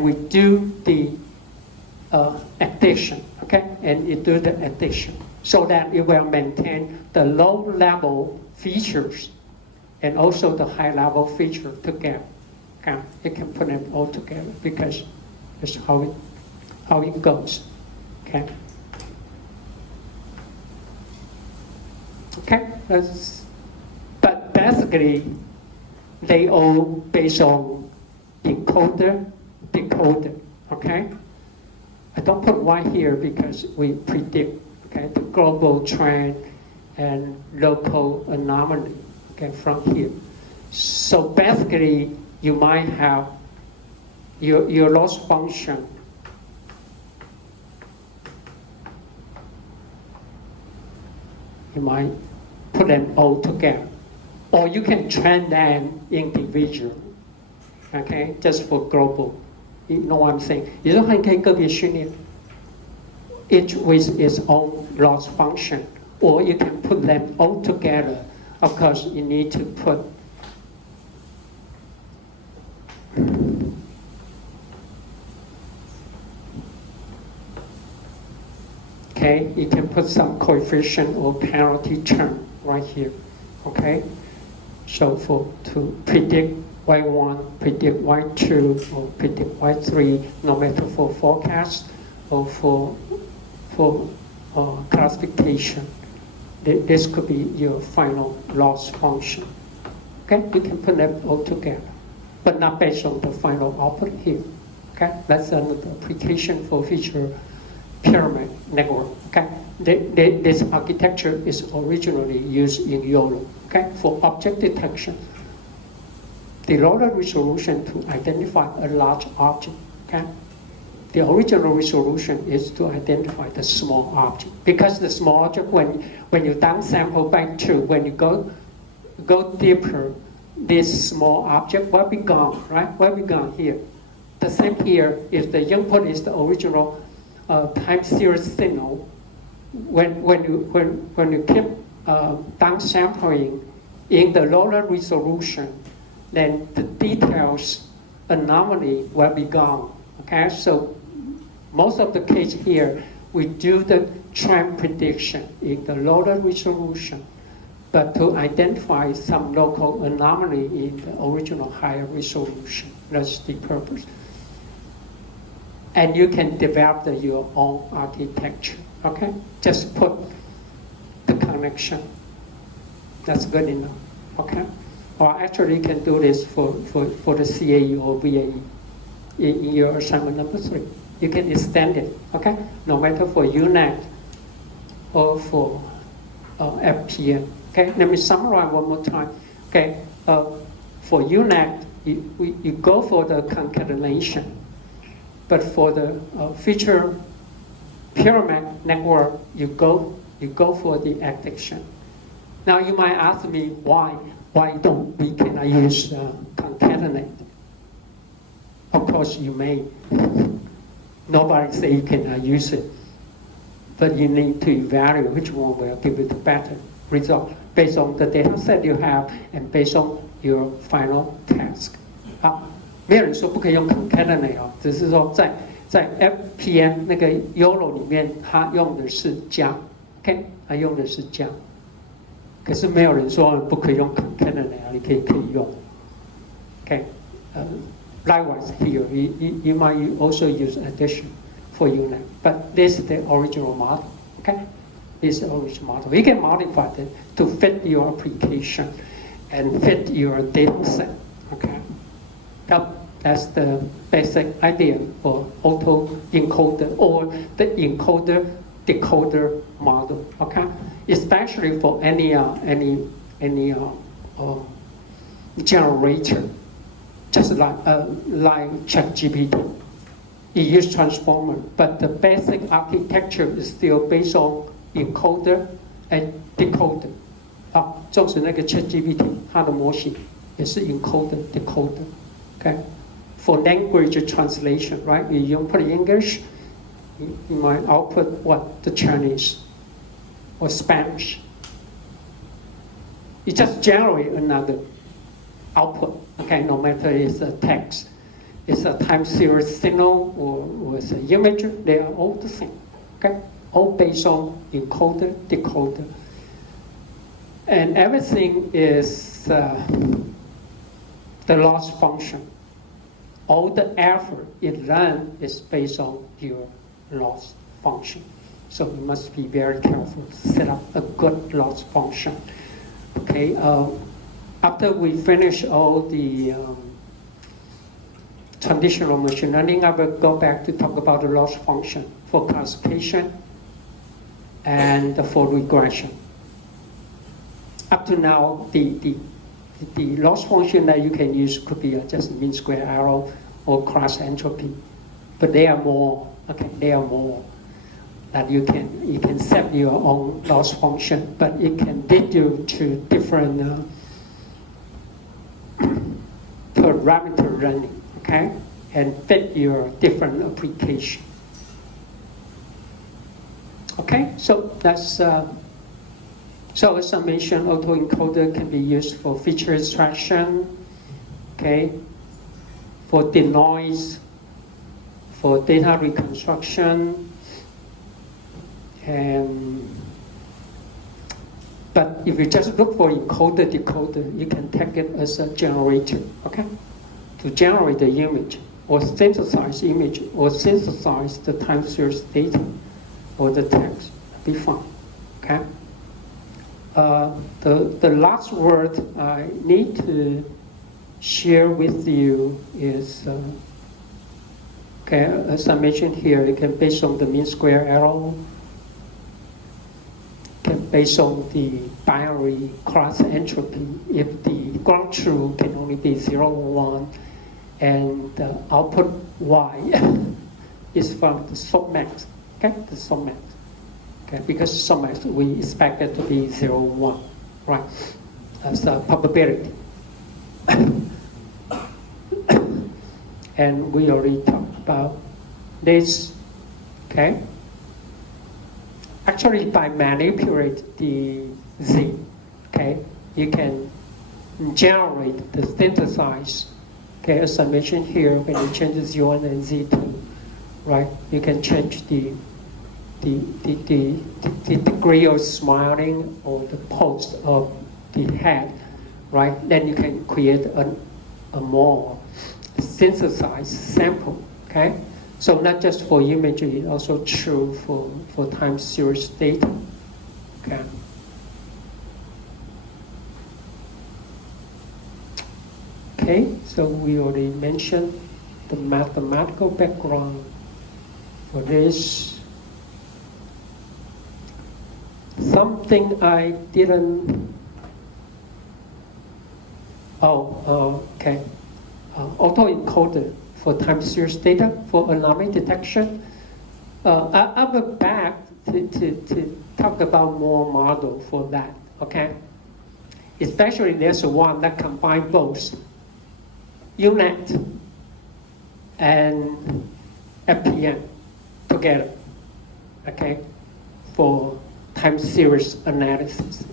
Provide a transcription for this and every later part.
We do the addition, okay? And you do the addition so that it will maintain the low-level features and also the high-level feature together. Okay? You can put them all together because that's how it goes. Okay. Okay. But basically, they all based on encoder, decoder. Okay. I don't put Y here because we predict, okay, the global trend and local anomaly, okay, from here. So basically, you might have your loss function you might put them all together. Or you can train them individually, okay, just for global. You know what I'm saying? 也就是说你可以个别训练 each with its own loss function, or you can put them all together. Of course, you need to put okay, you can put some coefficient or penalty term right here. Okay, so to predict Y1, predict Y2, or predict Y3, no matter for forecast or for classification, this could be your final loss function. Okay, you can put them all together, but not based on the final output here. Okay, that's another application for feature pyramid network. Okay, this architecture is originally used in YOLO. Okay, for object detection. The lower resolution to identify a large object. Okay, the original resolution is to identify the small object, because the small object, when you downsample back to, when you go deeper, this small object will be gone, right? Will be gone here. The same here, if the input is the original time series signal, when you keep downsampling in the lower resolution, then the details anomaly will be gone. Okay, so most of the case here, we do the trend prediction in the lower resolution, but to identify some local anomaly in the original higher resolution. That's the purpose. And you can develop your own architecture. Okay, just put the connection. That's good enough. Okay, or actually you can do this for the CAE or VAE in your assignment number 3. You can extend it. Okay, no matter for UNAC or for FPM. Okay, let me summarize one more time. Okay, for UNAC, you go for the concatenation. But for the feature pyramid network, you go for the addition. Now you might ask me why cannot use concatenate? Of course you may. Nobody say you cannot use it, but you need to evaluate which one will give you the better result based on the data set you have and based on your final task. 没有人说不可以用 concatenate 哦，只是说在 FPM 那个 YOLO 里面，它用的是加 ，OK， 它用的是加。可是没有人说不可以用 concatenate 你可以用 ，OK， likewise here, you might also use addition for UNAC, but this is the original model, okay? This is the original model. You can modify it to fit your application and fit your data set, okay? That's the basic idea for auto-encoder or the encoder-decoder model, okay? Especially for any generator, just like ChatGPT. It uses transformer, but the basic architecture is still based on encoder and decoder. 就是那个 ChatGPT 它的模型也是 encoder-decoder, okay? For language translation, right? You put English, you might output what? The Chinese or Spanish. You just generate another output, okay? No matter it's a text. it's a time series signal or it's an image, they are all the same. Okay? All based on encoder, decoder. And everything is the loss function. All the effort it runs is based on your loss function. So you must be very careful to set up a good loss function. Okay, after we finish all the traditional machine learning, I will go back to talk about the loss function for classification and for regression. Up to now, the loss function that you can use could be just mean square error or cross entropy, but they are more. Okay, they are more that you can set your own loss function, but it can lead you to different parameter running. Okay, and fit your different application. Okay, so that's. So as I mentioned, autoencoder can be used for feature extraction, okay, for denoise, for data reconstruction, but if you just look for encoder, decoder, you can take it as a generator, okay, to generate the image or synthesize image or synthesize the time series data or the text, be fine, okay. The last word I need to share with you is, okay, as I mentioned here, it can based on the mean square error, can based on the binary cross entropy. If the ground truth can only be 0 or 1, and the output Y is from the softmax, okay, the softmax. Okay, because softmax we expect it to be 0, 1, right? That's a probability. And we already talked about this, okay? Actually, by manipulate the Z, okay, you can generate the synthesize, okay, as I mentioned here, when you change Z1 and Z2, right, you can change the degree of smiling or the pose of the head, right? Then you can create a more synthesized sample, okay? So not just for imagery, it's also true for time series data, okay? Okay, so we already mentioned the mathematical background for this. Something I didn't, okay. Autoencoder for time series data for anomaly detection. I will back to talk about more model for that, okay? Especially there's one that combine both UNet and FPM together, okay, for time series analysis.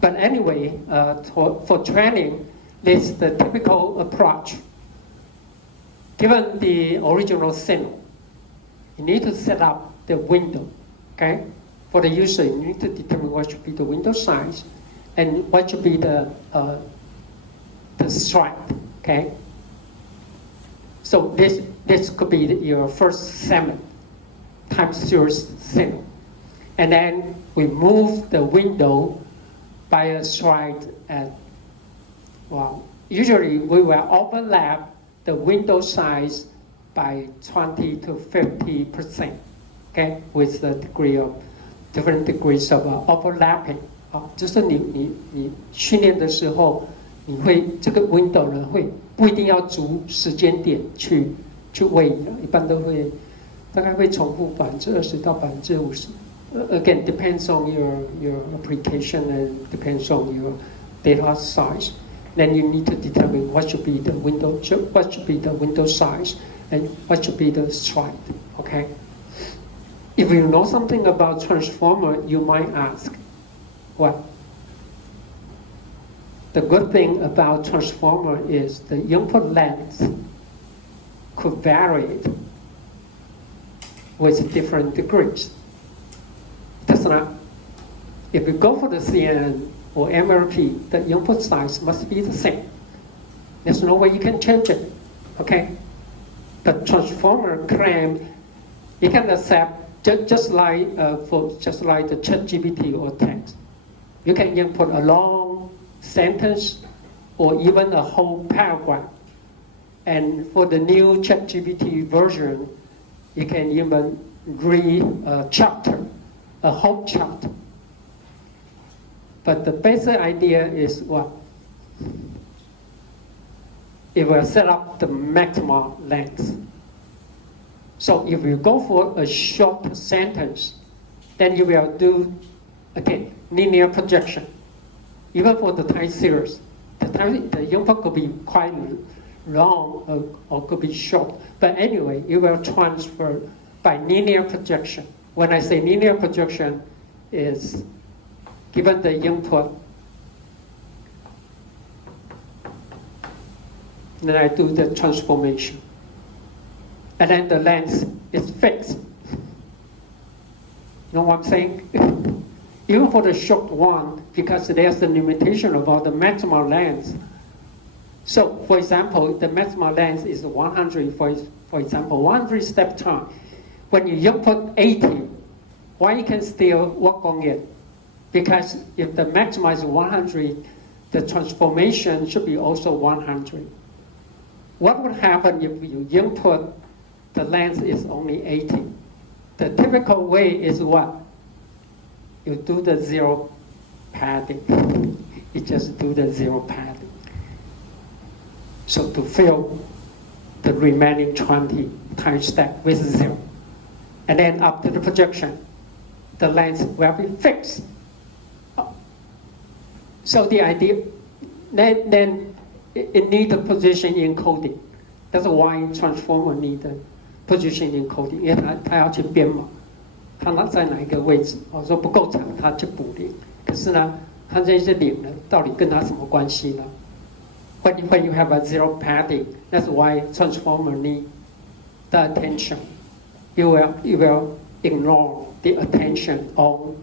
But anyway, for training, this is the typical approach. Given the original signal, you need to set up the window, okay? For the user, you need to determine what should be the window size and what should be the stripe, okay? So this could be your first segment, time series signal. And then we move the window by a stride at, well, usually we will overlap the window size by 20 to 50%, okay, with the degree of different degrees of overlapping. 就是你训练的时候，你会这个 window 呢会不一定要逐时间点去位移，一般都会大概会重复20%到50%。Again, depends on your application and depends on your data size. Then you need to determine what should be the window size and what should be the stripe. Okay. If you know something about transformer, you might ask, what? The good thing about transformer is the input length could vary with different degrees. That's not. If you go for the CNN or MLP, the input size must be the same. There's no way you can change it, okay? But transformer claim you can accept just like the ChatGPT or text. You can input a long sentence or even a whole paragraph. And for the new ChatGPT version, you can even read a chapter, a whole chapter. But the basic idea is what? It will set up the maximum length. So if you go for a short sentence, then you will do, again, linear projection. Even for the time series, the input could be quite long or could be short. But anyway, it will transfer by linear projection. When I say linear projection, is given the input, then I do the transformation. And then the length is fixed. You know what I'm saying? Even for the short one, because there's the limitation about the maximum length. So, for example, the maximum length is 100, for example, 100 step time. When you input 80, why you can still work on it? Because if the maximum is 100, the transformation should be also 100. What would happen if you input the length is only 80? The typical way is what? You do the zero padding. You just do the zero padding. So to fill the remaining 20 time step with zero. And then after the projection, the length will be fixed. So the idea, then it needs a position encoding. That's why transformer need a position encoding， 因为它要去编码，它在哪一个位置，说不够长，它去补零。可是呢，它这些零呢，到底跟它什么关系呢？When you have a zero padding, that's why transformer need the attention. You will ignore the attention on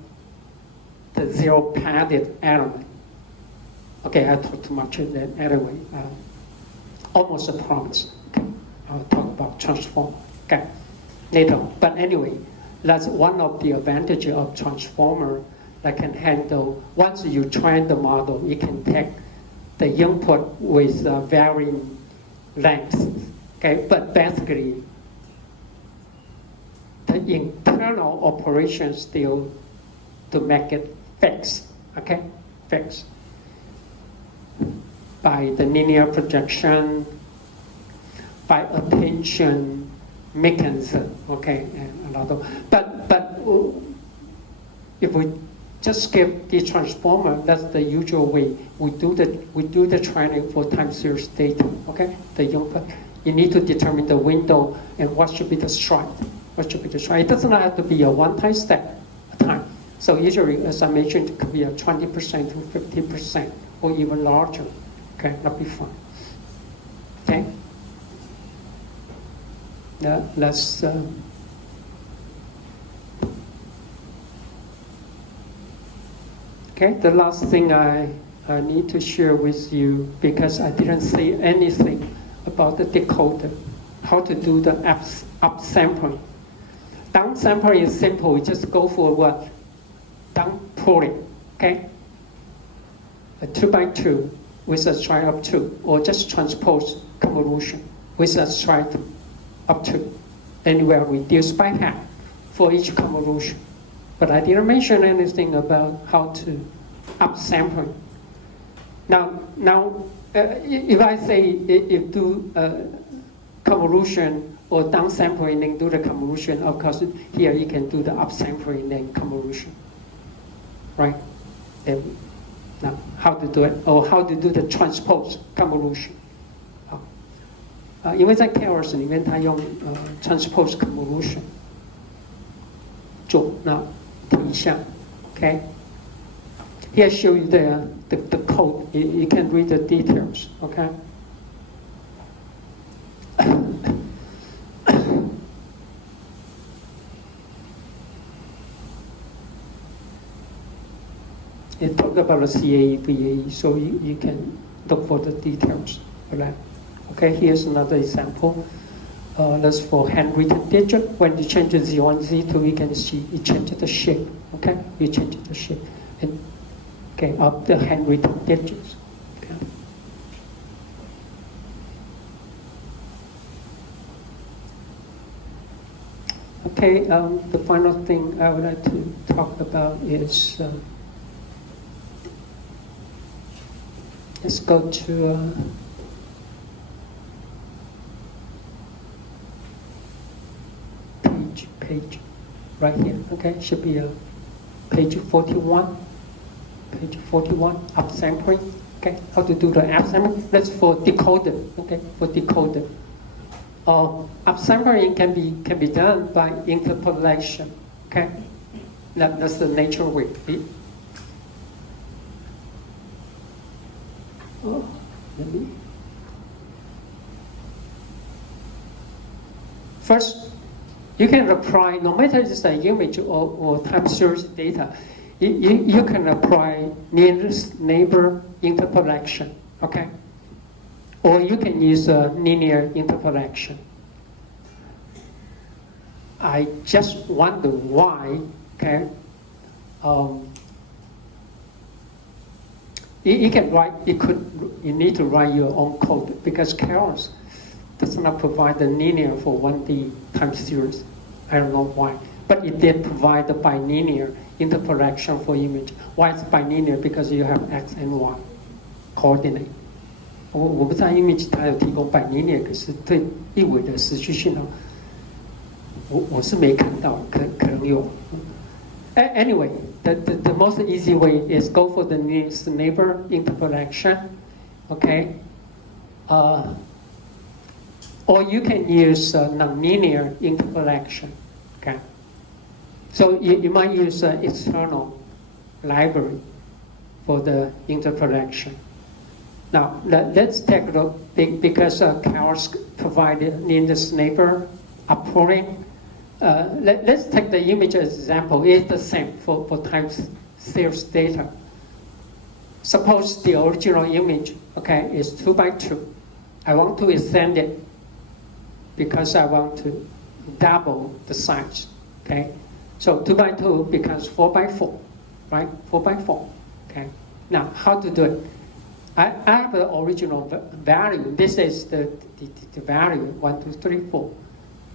the zero padded element. Okay, I talked too much in that anyway. Almost a promise. Okay, I'll talk about transformer. Okay, later. But anyway, that's one of the advantages of transformer that can handle. Once you train the model, it can take the input with varying lengths. Okay, but basically, the internal operation still to make it fixed. Okay, fixed by the linear projection, by attention mechanism. Okay, and a lot of. But if we just skip the transformer, that's the usual way. We do the training for time series data. Okay, the input. You need to determine the window and what should be the stride. What should be the stride? It doesn't have to be a one-time step a time. So usually, as I mentioned, it could be a 20% to 50% or even larger. Okay, that'll be fine. Okay. Now let's. Okay, the last thing I need to share with you, because I didn't say anything about the decoder, how to do the upsampling. Downsampling is simple. You just go for what? Downpulling. Okay. A 2x2 with a stride of 2, or just transpose convolution with a stride of 2. Then we will reduce by half for each convolution. But I didn't mention anything about how to upsample. Now, if I say if do convolution or downsampling and do the convolution, of course here you can do the upsampling and convolution, right? Then, now, how to do it, or how to do the transpose convolution. 因为在 Chaos 里面它用transpose convolution 做，那听一下 ，OK? Here show you the code. You can read the details, OK? It talks about the CAE, VAE, so you can look for the details for that. Okay, here's another example. That's for handwritten digit. When you change the Z1, Z2, you can see it changes the shape. Okay, you change the shape. And, okay, of the handwritten digits. Okay. Okay, the final thing I would like to talk about is, let's go to page right here. Okay, should be page 41. Page 41, upsampling. Okay, how to do the upsampling? That's for decoder. Okay, for decoder. Upsampling can be done by interpolation. Okay, that's the natural way. First, you can apply, no matter it's an image or time series data, you can apply nearest neighbor interpolation, okay? Or you can use a linear interpolation. I just wonder why, okay? You need to write your own code because Keras does not provide the linear for 1D time series. I don't know why, but it did provide the bilinear interpolation for image. Why it's bilinear? Because you have x and y coordinate. 我不知道 image 它有提供 bilinear， 可是对一维的时序讯号，我是没看到，可能有。Anyway, the most easy way is go for the nearest neighbor interpolation, okay? Or you can use nonlinear interpolation, okay? So you might use an external library for the interpolation. Now, let's take a look, because Keras provided nearest neighbor outputting. Let's take the image as example. It's the same for time series data. Suppose the original image, okay, is 2 by 2. I want to extend it because I want to double the size, okay? So 2 by 2 becomes 4 by 4, right? 4 by 4, okay? Now, how to do it? I have the original value. This is the value, 1, 2, 3, 4.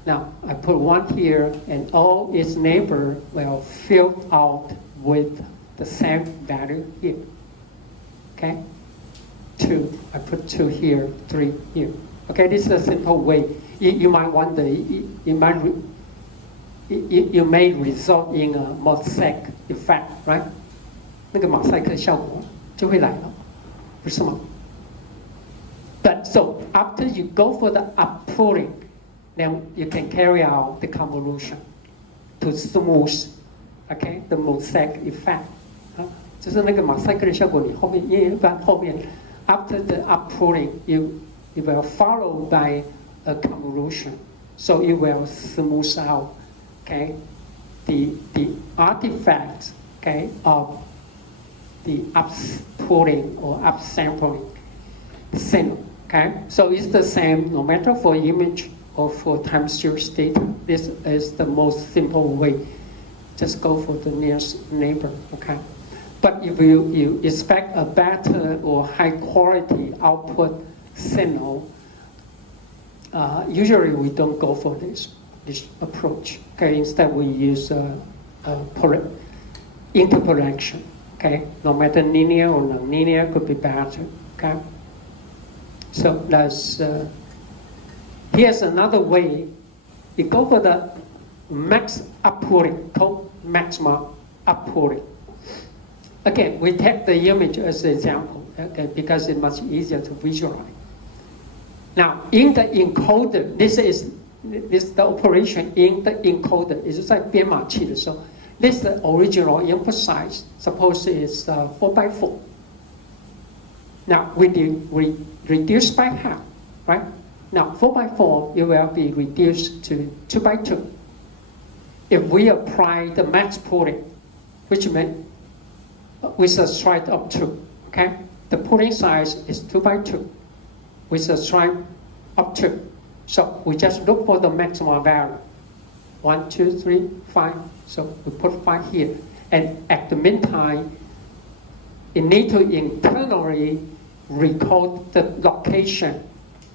Now, I put 1 here, and all its neighbor will fill out with the same value here. Okay? 2, I put 2 here, 3 here. Okay, this is a simple way. You might wonder, you may result in a mosaic effect, right? 那个马赛克效果就会来了，不是吗？ But so after you go for the outputting, then you can carry out the convolution to smooth, okay, the mosaic effect. 就是那个马赛克的效果，你后面一般后面 after the outputting, you will follow by a convolution, so it will smooth out, okay, the artifacts, okay, of the upsplitting or upsampling signal. Okay, so it's the same no matter for image or for time series data. This is the most simple way. Just go for the nearest neighbor. Okay, but if you expect a better or high quality output signal, usually we don't go for this approach. Okay, instead we use interpolation. Okay, no matter linear or non-linear could be better. Okay, so that's here's another way. You go for the max outputting, called maximum outputting. Again, we take the image as an example, okay, because it's much easier to visualize. Now, in the encoder, this is the operation in the encoder. It's 在编码器的时候。This is the original input size. Suppose it's 4 by 4. Now we reduce by half, right? Now 4 by 4, it will be reduced to 2 by 2. If we apply the max pooling, which means with a stripe of 2. Okay, the pooling size is 2 by 2 with a stripe of 2. So we just look for the maximum value. 1, 2, 3, 5. So we put 5 here. And at the meantime, you need to internally record the location,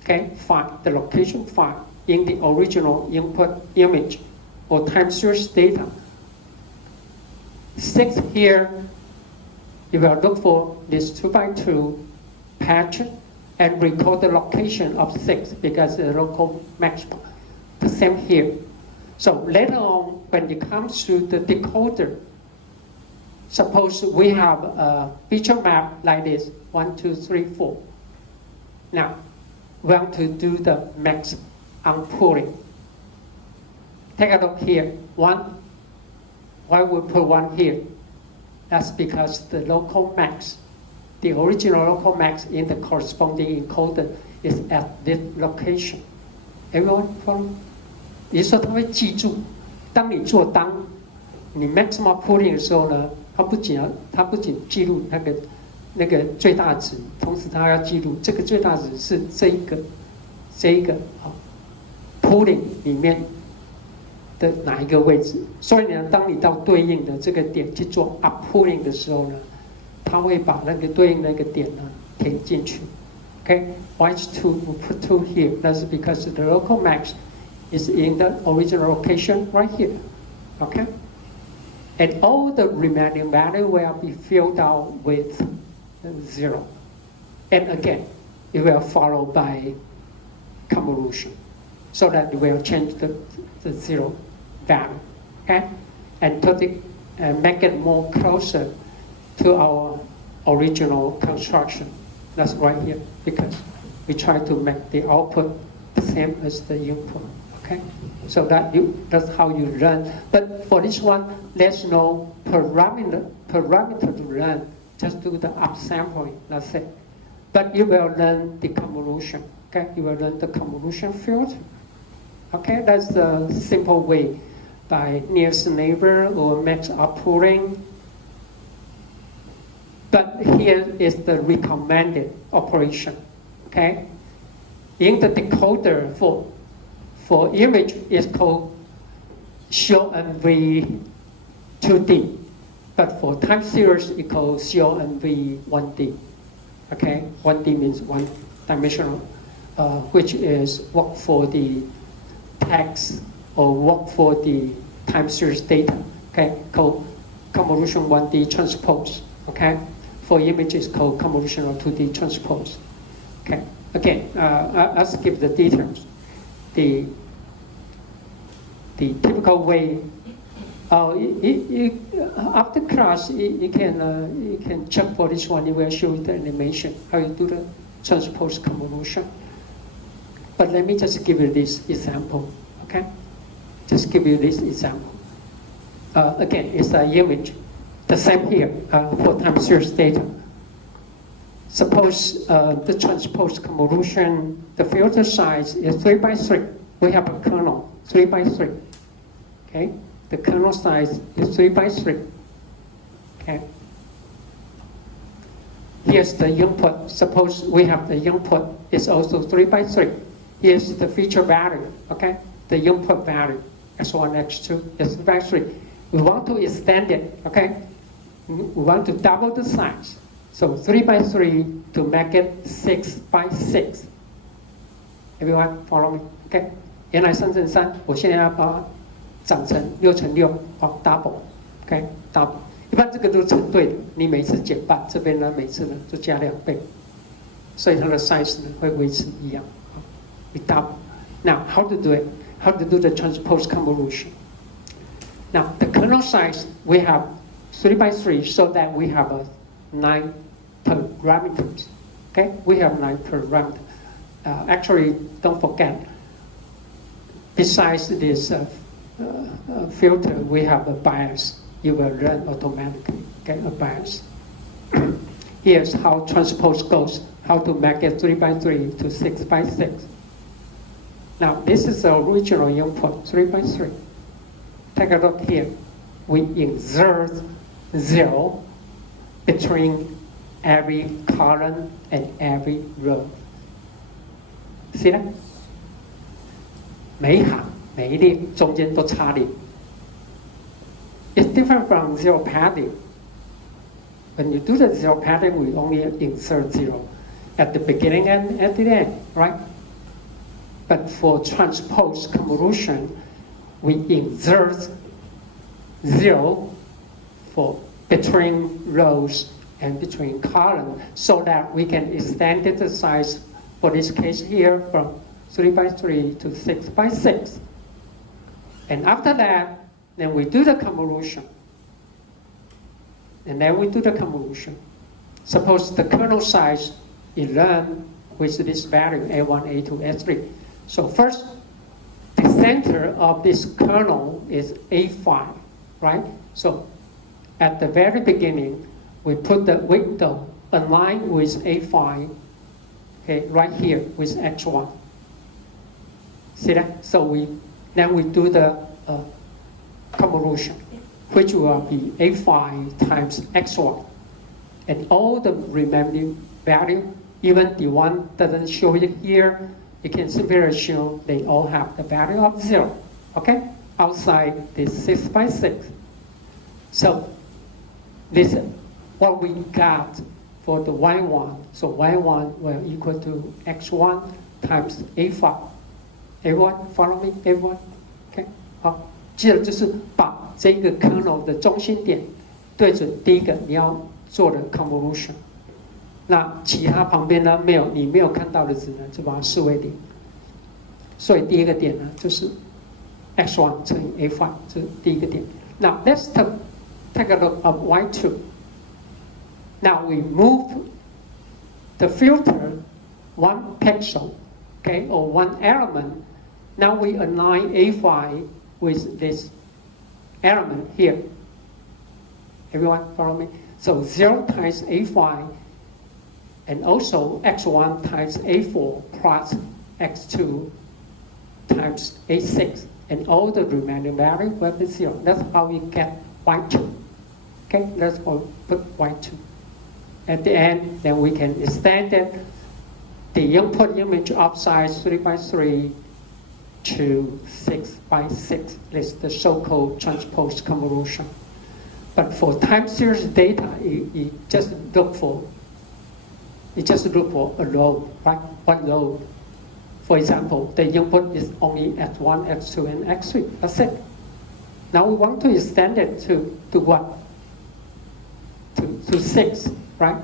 okay, file, the location file in the original input image or time series data. 6 here, you will look for this 2 by 2 patch and record the location of 6 because the local maximum. The same here. So later on, when it comes to the decoder, suppose we have a feature map like this, 1, 2, 3, 4. Now, we want to do the max unpooling. Take a look here, 1. Why we put 1 here? That's because the local max, the original local max in the corresponding encoder is at this location. Everyone follow? 也就是说，它会记住，当你你 maximum pooling 的时候呢，它不仅记录那个最大值，同时它要记录这个最大值是这一个pooling 里面的哪一个位置。所以呢，当你到对应的这个点去做 up pooling 的时候呢，它会把那个对应的那个点呢填进去。Okay, why is 2? We put 2 here. That's because the local max is in the original location right here. Okay. And all the remaining value will be filled out with 0. And again, it will follow by convolution, so that it will change the 0 value, okay? And to make it more closer to our original construction. That's right here, because we try to make the output the same as the input. Okay, so that's how you learn. But for this one, there's no parameter to learn. Just do the upsampling. That's it. But you will learn the convolution. Okay, you will learn the convolution filter. Okay, that's the simple way by nearest neighbor or max outpooling. But here is the recommended operation. Okay, in the decoder for image is called YuanZe 2D, but for time series it called YuanZe 1D. Okay, 1D means one dimensional, which is work for the text or work for the time series data. Okay, called convolution 1D transpose. Okay, for images called convolutional 2D transpose. Okay, again, I'll skip the details. The typical way. After class, you can check for this one. It will show you the animation how you do the transpose convolution. But let me just give you this example. Okay, just give you this example. Again, it's an image. The same here for time series data. Suppose the transpose convolution, the filter size is 3 by 3. We have a kernel 3 by 3. Okay, the kernel size is 3 by 3. Okay. Here's the input. Suppose we have the input is also 3 by 3. Here's the feature value. Okay, the input value x1, x2 is 3 by 3. We want to extend it. Okay, we want to double the size. So 3 by 3 to make it 6 by 6. Everyone follow me? Okay. 原来3乘3，我现在要把它长成6乘6，double， OK double。一般这个都是成对的，你每次减半，这边呢每次呢就加2倍，所以它的 size 呢会维持一样。We double. Now how to do it? How to do the transpose convolution? Now the kernel size we have 3 by 3, so that we have 9 parameters. Okay, we have 9 parameters. Actually, don't forget. Besides this filter, we have a bias. You will learn automatically. Okay, a bias. Here's how transpose goes. How to make it 3 by 3 to 6 by 6. Now this is the original input 3 by 3. Take a look here. We insert 0 between every column and every row. See that? 每一行每一列中间都插零。It's different from zero padding. When you do the zero padding, we only insert zero at the beginning and at the end, right? But for transpose convolution, we insert zero for between rows and between columns so that we can extend the size, for this case here, from 3 by 3 to 6 by 6. And after that, then we do the convolution. And then we do the convolution. Suppose the kernel size is learned with this value, A1, A2, A3. So first, the center of this kernel is A5, right? So at the very beginning, we put the window aligned with A5, okay, right here with X1. See that? So then we do the convolution, which will be A5 times X1. And all the remaining value, even the one that doesn't show it here, you can simply assume they all have the value of 0, okay? Outside this 6 by 6. So this is what we got for the Y1. So Y1 will equal to X1 times A5. Everyone follow me? Everyone? Okay? 好，接着就是把这个 kernel 的中心点对准第一个你要做的 convolution。那其他旁边呢没有，你没有看到的值呢，就把它视为0。所以第一个点呢就是 x1 乘以 a5， 这是第一个点。Now let's take a look at y2. Now we move the filter 1 pixel, okay, or 1 element. Now we align a5 with this element here. Everyone follow me? So 0 times a5 and also x1 times a4 plus x2 times a6, and all the remaining value will be 0. That's how we get y2. Okay, let's put y2. At the end, then we can extend it, the input image of size 3 by 3 to 6 by 6. This is the so-called transpose convolution. But for time series data, you just look for a load, right? One load. For example, the input is only x1, x2, and x3. That's it. Now we want to extend it to what? To 6, right?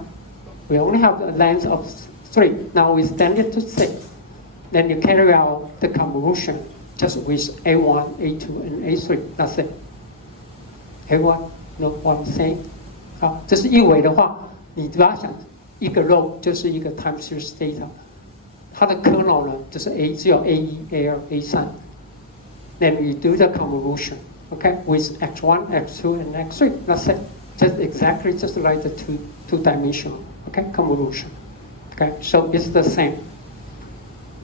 We only have a length of 3. Now we extend it to 6. Then you carry out the convolution just with A1, A2, and A3. That's it. Everyone know what I'm saying? 好，这是一维的话，你把它想一个 row 就是一个 time series data， 它的 kernel 呢就是 A 只有 A1, A2, A3。Then we do the convolution, okay, with x1, x2, and x3. That's it. Just exactly just like the two-dimensional, okay, convolution. Okay, so it's the same.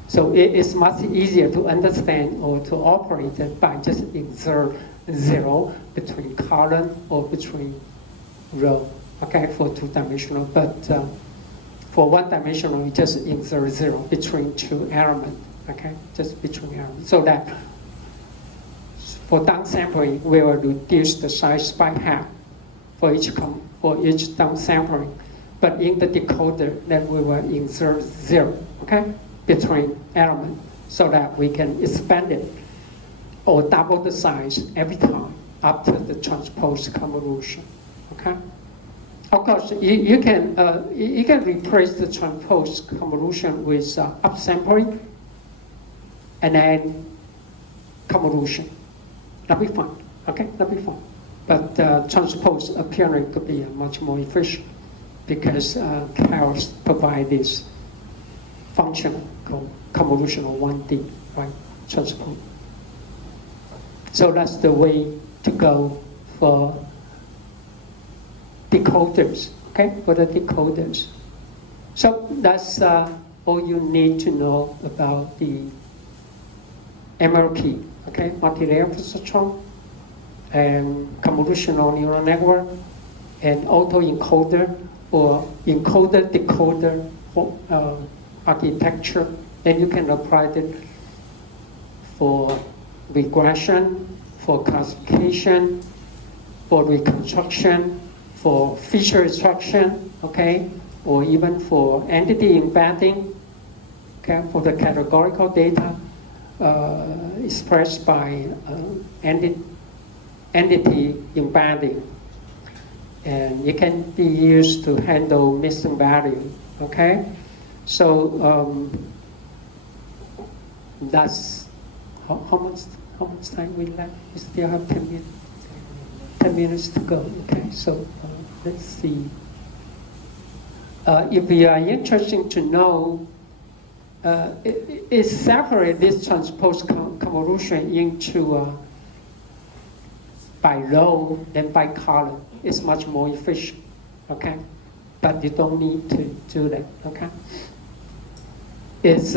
So it is much easier to understand or to operate it by just insert 0 between column or between row, okay, for two-dimensional. But for one-dimensional, you just insert 0 between two elements, okay, just between elements. So that for downsampling, we will reduce the size by half for each downsampling. But in the decoder, then we will insert 0, okay, between elements so that we can expand it or double the size every time after the transpose convolution, okay? Of course, you can replace the transpose convolution with upsampling and then convolution. That'll be fine, okay? That'll be fine. But transpose appearing to be much more efficient because chaos provide this function called convolutional 1D, right? Transpose. So that's the way to go for decoders, okay? For the decoders. So that's all you need to know about the MLP, okay? Multi-layer perceptron and convolutional neural network. an autoencoder or encoder-decoder architecture. Then you can apply it for regression, for classification, for reconstruction, for feature extraction, okay, or even for entity embedding, okay, for the categorical data expressed by entity embedding. And it can be used to handle missing value, okay? So that's how much time we left? We still have 10 minutes. 10 minutes to go. Okay, so let's see. If you are interested to know, it separates this transpose convolution into by row than by column. It's much more efficient. Okay, but you don't need to do that. Okay. It's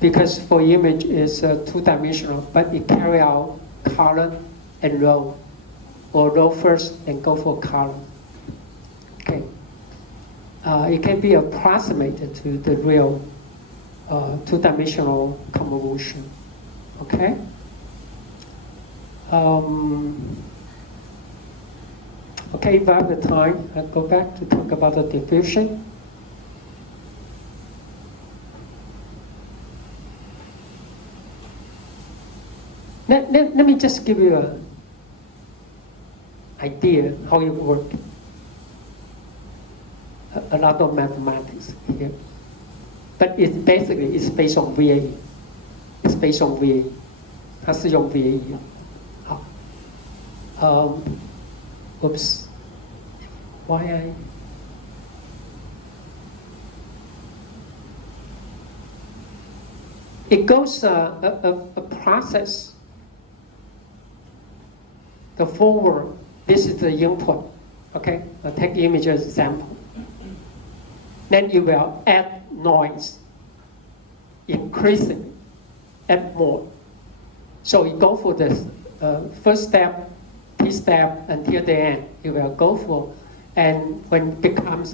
because for image it's two-dimensional, but it carry out column and row, or row first and go for column. Okay. It can be approximated to the real two-dimensional convolution. Okay. Okay, if I have the time, I'll go back to talk about the diffusion. Let me just give you an idea how it works. A lot of mathematics here. But it's basically based on VAE. It's based on VAE. 它是用 VAE. 好. Oops. Why It goes a process. The forward, this is the input. Okay, I'll take image as example. Then you will add noise, increasing, add more. So you go for the first step, T-step until the end. You will go for, and when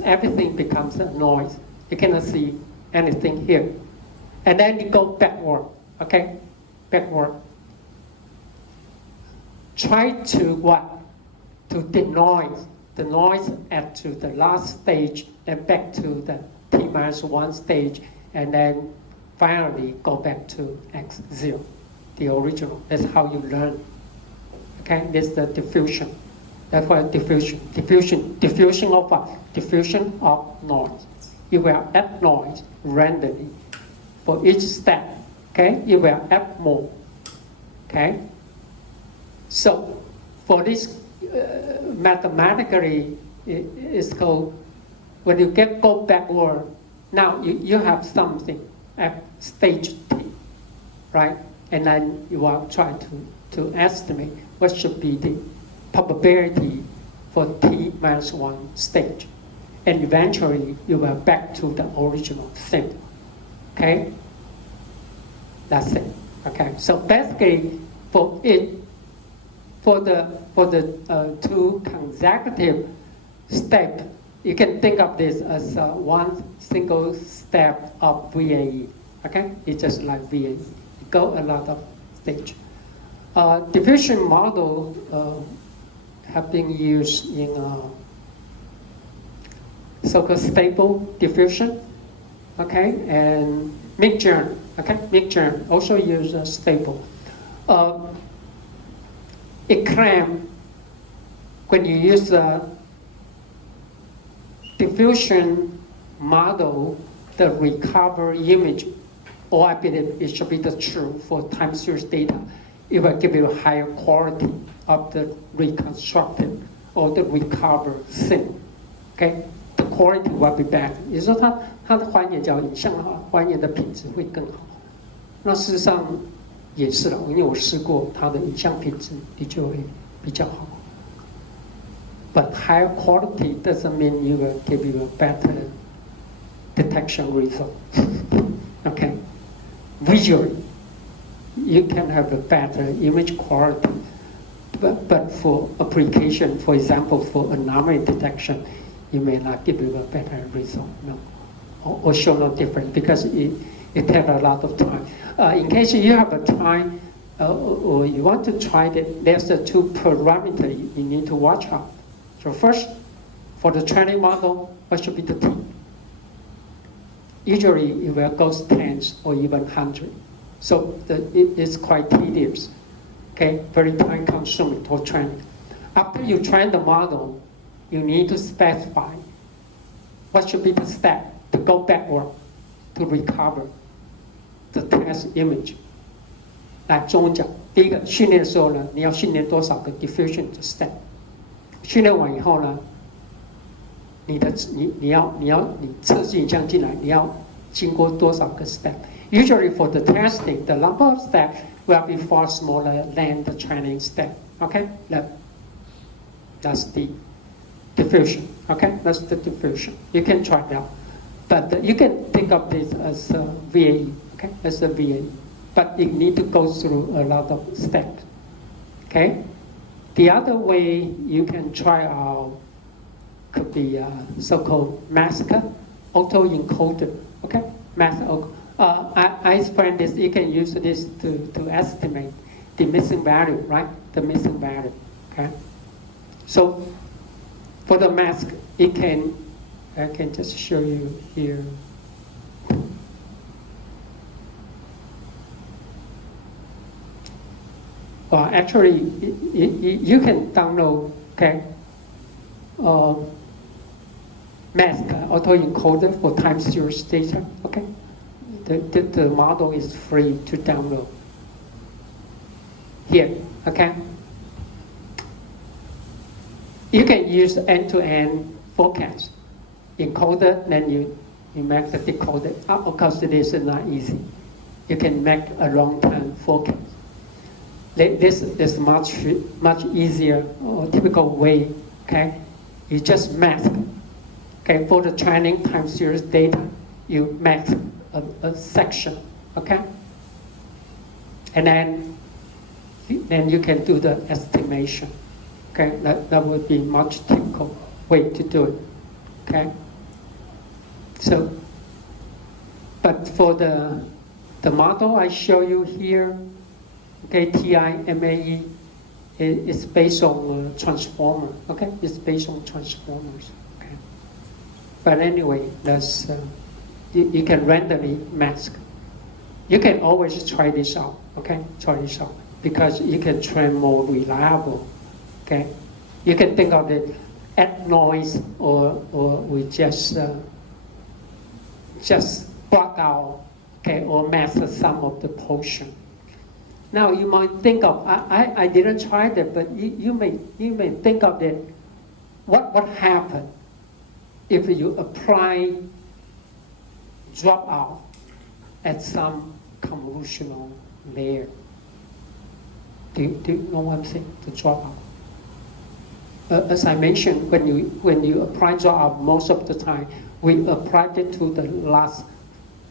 everything becomes a noise, you cannot see anything here. And then you go backward, okay? Backward. Try to what? To denoise the noise at to the last stage, then back to the T-1 stage, and then finally go back to X0, the original. That's how you learn. Okay, this is the diffusion. That's why diffusion of what? Diffusion of noise. You will add noise randomly for each step. Okay, you will add more. Okay. So for this mathematically, it's called, when you go backward, now you have something at stage T, right? And then you will try to estimate what should be the probability for T-1 stage. And eventually you will back to the original thing. Okay? That's it. Okay. So basically for the two consecutive steps, you can think of this as one single step of VAE. Okay? It's just like VAE. Go a lot of stage. Diffusion model have been used in so-called stable diffusion. Okay? And mid-journey. Okay? Mid-journey also use stable. It claims when you use the diffusion model, the recovered image, or I believe it should be the true for time series data, it will give you a higher quality of the reconstructed or the recovered thing. Okay, the quality will be better. 也就是说它的还原叫影像的话，还原的品质会更好。那事实上也是了，因为我试过它的影像品质的确会比较好。But higher quality doesn't mean you will give you a better detection result. Okay, visually, you can have a better image quality, But for application, for example, for anomaly detection, it may not give you a better result, no, or show no difference because it takes a lot of time. In case you have a time or you want to try it, there's the two parameters you need to watch out. So first, for the training model, what should be the T? Usually it will go tens or even 100. So it's quite tedious, okay? Very time consuming for training. After you train the model, you need to specify what should be the step to go backward to recover the test image. 来，中文讲，第一个训练的时候呢，你要训练多少个 diffusion 的 step？ 训练完以后呢，你测试影像进来，你要经过多少个 step？ Usually for the testing, the number of steps will be far smaller than the training step. Okay, that's the diffusion. Okay, that's the diffusion. You can try it out, but you can think of this as a VAE. Okay, as a VAE, but you need to go through a lot of steps. Okay, the other way you can try out could be so-called mask autoencoder. Okay, mask. I explained this. You can use this to estimate the missing value, right? The missing value. Okay. So for the mask, I can just show you here. Well, actually, you can download, okay, mask autoencoder for time series data, okay? The model is free to download. Here, okay? You can use end-to-end forecast encoder, then you make the decoder. Of course, it is not easy. You can make a long-term forecast. This is much easier or typical way, okay? You just mask, okay? For the training time series data, you mask a section, okay? And then you can do the estimation, okay? That would be much typical way to do it, okay? So, but for the model I show you here, okay, TIMAE is based on transformer, okay? It's based on transformers, okay? But anyway, that's you can randomly mask. You can always try this out, okay? Try this out because you can train more reliable, okay? You can think of it add noise or we just block out, okay, or mask some of the portion. Now you might think of I didn't try that, but you may think of it. What happened if you apply dropout at some convolutional layer? Do you know what I'm saying? The dropout. As I mentioned, when you apply dropout, most of the time we applied it to the last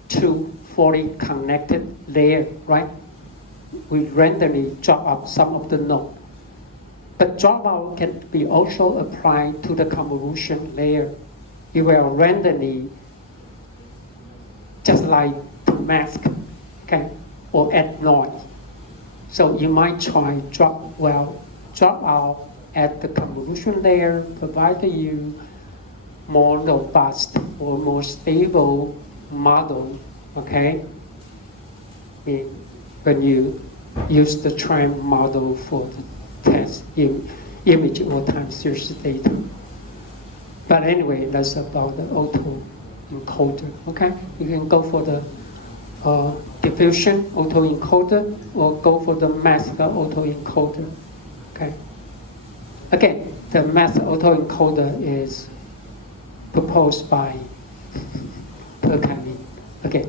two fully connected layer, right? We randomly drop out some of the node. But dropout can be also applied to the convolution layer. You will randomly, just like to mask, okay, or add noise. So you might try drop out at the convolution layer, provide you more robust or more stable model, okay? When you use the train model for the test image or time series data. But anyway, that's about the autoencoder, okay? You can go for the diffusion autoencoder or go for the mask autoencoder, okay? Again, the mask autoencoder is proposed by Perkami, okay?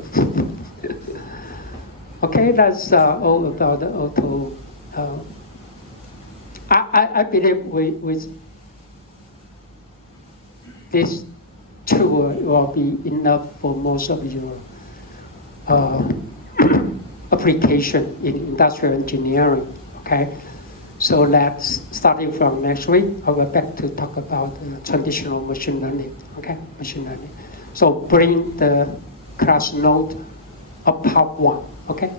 Okay, that's all about the auto. I believe with this tool will be enough for most of your application in industrial engineering. Okay, So that's starting from next week. I will back to talk about traditional machine learning. Okay, machine learning. So bring the class note of part 1. Okay,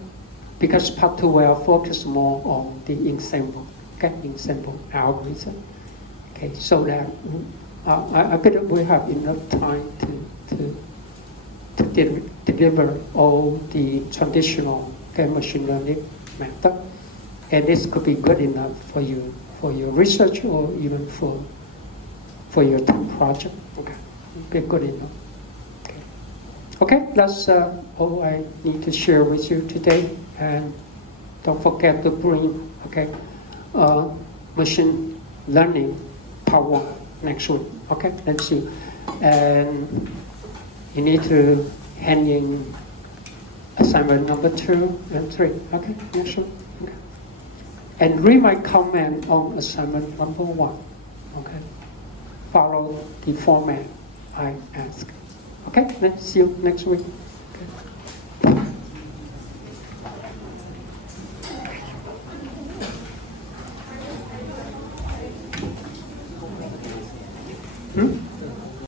because part 2 will focus more on the ensemble. Okay, ensemble algorithm. Okay, so that I believe we have enough time to deliver all the traditional machine learning method, and this could be good enough for you for your research or even for your team project. Okay, be good enough. Okay, that's all I need to share with you today, and don't forget to bring machine learning part 1 next week. Okay, let's see. And you need to hand in assignment number 2 and 3. Okay, next week. Okay. And read my comment on assignment number 1. Okay, follow the format I asked. Okay, let's see you next week. Okay. Hmm?